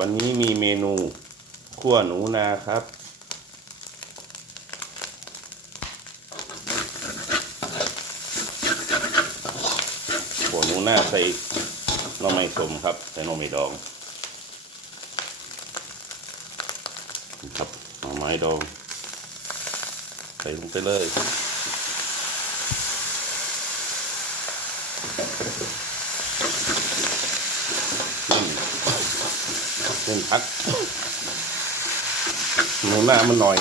วันนี้มีเมนูขั้วหนูนาครับ ขั้วหนูนาใส่หน่อไม้สมครับ ใส่หน่อไม้ดองนะครับหน่อไม้ดอง ใส่ลงไปเลย เส้นพักหนูหน้ามันหน่อย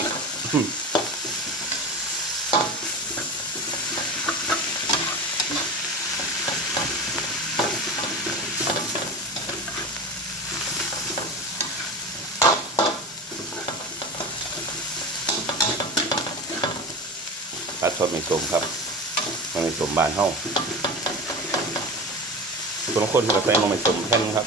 พัดสดไม่สมครับ มันไม่สมบานเท่าส่วนคนก็ใส่มันไม่สมแท่นครับ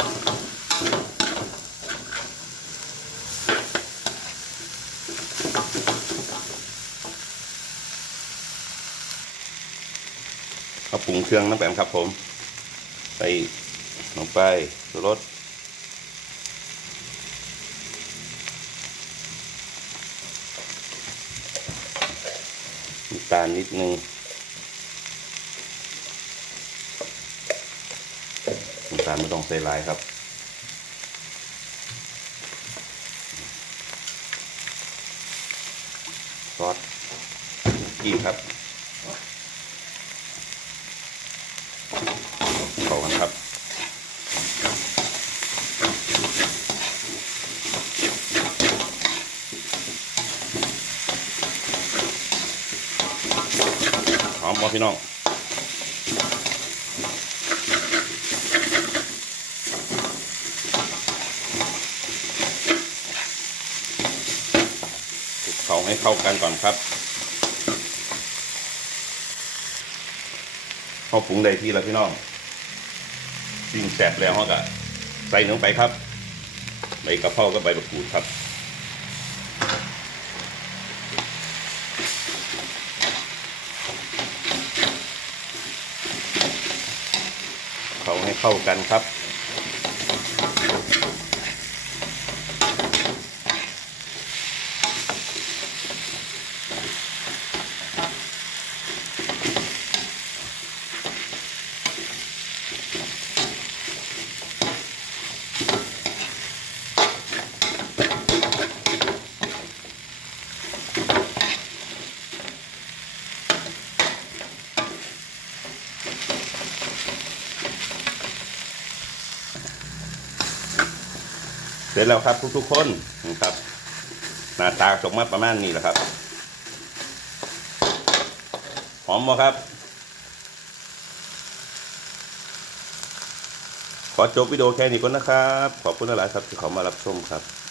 เอาปรุงเครื่องน้ำแปมครับ ผมใส่ลงไปชูรสน้ำตาลนิดนึงน้ำตาลไม่ต้องใส่หลายครับ ซอสกี้ครับ ข้ากันครับ หอมบ่พี่น้องเขาให้เข้ากันก่อนครับ เข้าปรุงได้ที่แล้วพี่น้องสิ่งแสบแล้วเขาก็ใส่ลงไปครับใบกระเพรากับใบมะกรูดครับเขาให้เข้ากันครับ เสร็จแล้วครับทุกๆคนนะครับหน้าตาออกมาประมาณนี้แหละครับ หอมบ่ครับ ขอจบวิดีโอแค่นี้ก่อนนะครับ ขอบคุณหลายครับที่เขามารับชมครับ